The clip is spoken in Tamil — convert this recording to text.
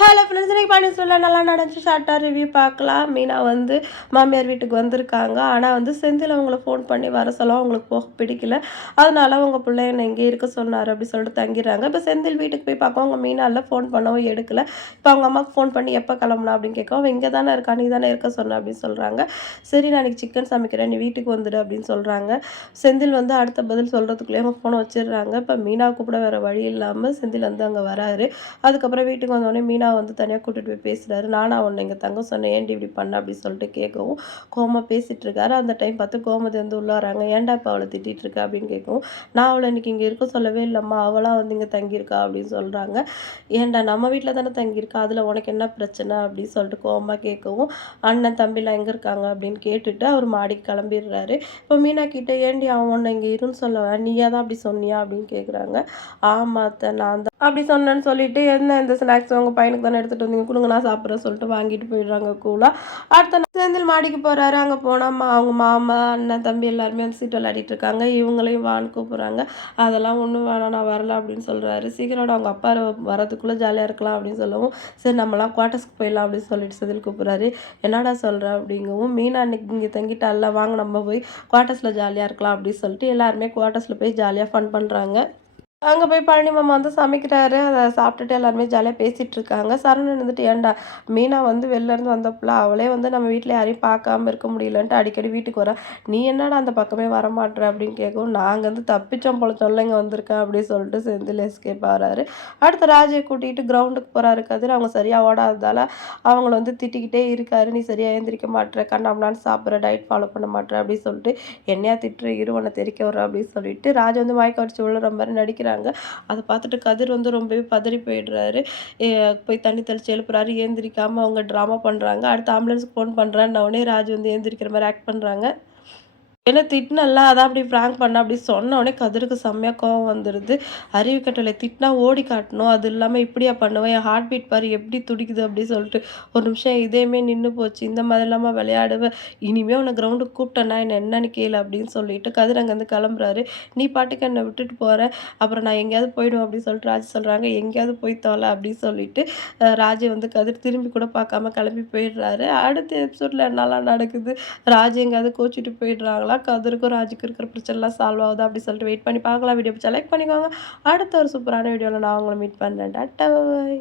ஹலோ ஃப்ரெண்ட்ஸ், இன்னைக்கு பண்ணி சொல்ல நல்லா நடந்துச்சு. ஷார்ட்டாக ரிவ்யூ பார்க்கலாம். மீனா வந்து மாமியார் வீட்டுக்கு வந்திருக்காங்க. ஆனால் வந்து செந்தில் அவங்கள ஃபோன் பண்ணி வர சொல்ல அவங்களுக்கு போக பிடிக்கல. அதனால அவங்க பிள்ளை என்னை இங்கே இருக்க சொன்னார் அப்படி சொல்லிட்டு தங்கிறாங்க. இப்போ செந்தில் வீட்டுக்கு போய் பார்க்க அவங்க மீனால ஃபோன் பண்ணவும் எடுக்கல. இப்போ அவங்க அம்மாவுக்கு ஃபோன் பண்ணி எப்போ கிளம்பலாம் அப்படின்னு கேட்கவும் அவன் இங்கே தானே இருக்கா, நீ தானே இருக்க சொன்ன அப்படின்னு சொல்கிறாங்க. சரி, நான் இன்னைக்கு சிக்கன் சமைக்கிறேன், நீ வீட்டுக்கு வந்துடு அப்படின்னு சொல்கிறாங்க. செந்தில் வந்து அடுத்த பதில் சொல்கிறதுக்குள்ளேயே அவங்க ஃபோனை வச்சிடுறாங்க. இப்போ மீனா கூப்பிட வேறு வழி இல்லாமல் செந்தில் வந்து அங்கே வராரு. அதுக்கப்புறம் வீட்டுக்கு வந்தோடனே மீனா வந்து தனியாக கூட்டிகிட்டு போய் பேசுகிறாரு. நானா உன்னை இங்கே தங்க சொன்னேன், ஏன்டி இப்படி பண்ண அப்படின்னு சொல்லிட்டு கேட்கவும் கோமா பேசிகிட்டு இருக்காரு. அந்த டைம் பார்த்து கோமதி வந்து உள்ள வராங்க. ஏன்டா இப்போ அவளை திட்டிகிட்டு இருக்கா அப்படின்னு கேட்கவும், நான் அவளை இன்னைக்கு இங்கே இருக்க சொல்லவே இல்லைம்மா, அவளாக வந்து இங்கே தங்கியிருக்கா அப்படின்னு சொல்கிறாங்க. ஏன்டா நம்ம வீட்டில் தானே தங்கியிருக்கா, அதில் உனக்கு என்ன பிரச்சனை அப்படின்னு சொல்லிட்டு கோமா கேட்கவும், அண்ணன் தம்பிலாம் எங்கே இருக்காங்க அப்படின்னு கேட்டுட்டு அவர் மாடிக்கு கிளம்பிடுறாரு. இப்போ மீனா கிட்ட, ஏன்டி அவன் உன்னை இங்கே இருன்னு சொல்ல நீயா தான் அப்படி சொன்னியா அப்படின்னு கேட்குறாங்க. ஆமா அத்தை, நான் தான் அப்படி சொன்னேன்னு சொல்லிட்டு, என்ன இந்த ஸ்நாக்ஸ் உங்கள் பையனுக்கு தானே எடுத்துகிட்டு வந்தீங்க, கொடுங்க நான் சாப்பிட்றேன் சொல்லிட்டு வாங்கிட்டு போயிடுறாங்க கூலாக. அடுத்த நாள் செந்தில் மாடிக்கு போகிறாரு. அங்கே போனால் அவங்க மாமா அண்ணன் தம்பி எல்லாருமே வந்து சீட்டு விளையாடிட்டு இருக்காங்க. இவங்களையும் வான்னு கூப்பிட்றாங்க. அதெல்லாம் ஒன்றும் வேணாம், நான் வரல அப்படின்னு சொல்கிறாரு. சீக்கிரம் அவங்க அப்பா வரதுக்குள்ளே ஜாலியாக இருக்கலாம் அப்படின்னு சொல்லவும், சரி நம்மலாம் குவார்ட்டர்ஸ்க்கு போயிடலாம் அப்படின்னு சொல்லிட்டு செந்தில் கூப்பிட்றாரு. என்னடா சொல்கிற அப்படிங்கவும், மீனா அன்னைக்கு இங்கே தங்கிட்டால, வாங்க நம்ம போய் குவார்ட்டர்ஸில் ஜாலியாக இருக்கலாம் அப்படின்னு சொல்லிட்டு எல்லாருமே குவார்ட்டர்ஸில் போய் ஜாலியாக ஃபன் பண்ணுறாங்க. அங்கே போய் பழனி மாமா வந்து சமைக்கிறாரு. அதை சாப்பிட்டுட்டு எல்லாருமே ஜாலியாக பேசிகிட்டு இருக்காங்க. சரவணன் இருந்துட்டு, ஏன்டா மீனா வந்து வெளிலேருந்து வந்தப்பல அவளே வந்து நம்ம வீட்டில் யாரையும் பார்க்காம இருக்க முடியலன்ட்டு அடிக்கடி வீட்டுக்கு வரா, நீ என்னடா அந்த பக்கமே வரமாட்ற அப்படின்னு கேட்கவும், நாங்கள் வந்து தப்பிச்சோம் போல தொல்லைங்க வந்திருக்கேன் அப்படின்னு சொல்லிட்டு செந்தில் எஸ்கேப் ஆகிறாரு. அடுத்து ராஜை கூட்டிகிட்டு கிரவுண்டுக்கு போகிறாரு கதிர். அவங்க சரியாக ஓடாததால் அவங்கள வந்து திட்டிக்கிட்டே இருக்காரு. நீ சரியாக எழுந்திரிக்க மாட்டேற, கண்ணாமலான்னு சாப்பிட்ற, டயட் ஃபாலோ பண்ண மாட்டேற அப்படின்னு சொல்லிட்டு என்னையா திட்டுற, இருவனை தெறிக்க வர அப்படின்னு சொல்லிட்டு ராஜா வந்து மயக்க வச்சு விழுற மாதிரி நடிக்கிறாங்க. அதை பார்த்துட்டு கதிர் வந்து ரொம்பவே பதறி போயிடுறாரு. போய் தண்ணி தெளிச்சு எழுப்புறாரு. ஏந்திரிக்காம அவங்க ட்ராமா பண்ணுறாங்க. அடுத்து ஆம்புலன்ஸுக்கு ஃபோன் பண்ணுறான்னு உடனே ராஜ் வந்து ஏந்திரிக்கிற மாதிரி ஆக்ட் பண்ணுறாங்க. என்ன திட்டினல்ல, அதான் அப்படி ப்ராங்க் பண்ண அப்படி சொன்ன உடனே கதிருக்கு செம்மையாக கோவம் வந்துடுது. அறிவு கட்டளை திட்டினா ஓடி காட்டணும், அது இல்லாமல் இப்படியா பண்ணுவேன், என் ஹார்ட் பீட் பாரு எப்படி துடிக்குது அப்படின்னு சொல்லிட்டு ஒரு நிமிஷம் இதேமே நின்று போச்சு, இந்த மாதிரி இல்லாமல் விளையாடுவேன், இனிமேல் உன்னை கிரவுண்டுக்கு கூப்பிட்டேன்னா என்னன்னு கேளு அப்படின்னு சொல்லிட்டு கதிர் அங்கேருந்து கிளம்புறாரு. நீ பாட்டுக்கு என்னை விட்டுட்டு போகிற, அப்புறம் நான் எங்கேயாவது போயிடுவேன் அப்படின்னு சொல்லிட்டு ராஜ் சொல்கிறாங்க. எங்கேயாவது போய் தோலை அப்படின்னு சொல்லிட்டு ராஜை வந்து கதிர் திரும்பி கூட பார்க்காம கிளம்பி போயிடுறாரு. அடுத்த எபிசோடில் என்னெல்லாம் நடக்குது, ராஜ் எங்கேயாவது கோச்சிட்டு போயிடுறாங்களா, கதிருக்கும் ராஜுக்கு இருக்கிற பிரச்சனைலாம் சால்வ் ஆகுதா அப்படி சொல்லிட்டு வெயிட் பண்ணி பார்க்கலாம். வீடியோ பிடிச்சா லைக் பண்ணிக்கோங்க. அடுத்த ஒரு சூப்பரான வீடியோவில் நான் உங்களை மீட் பண்ணுறேன். டாட்டா, பாய்.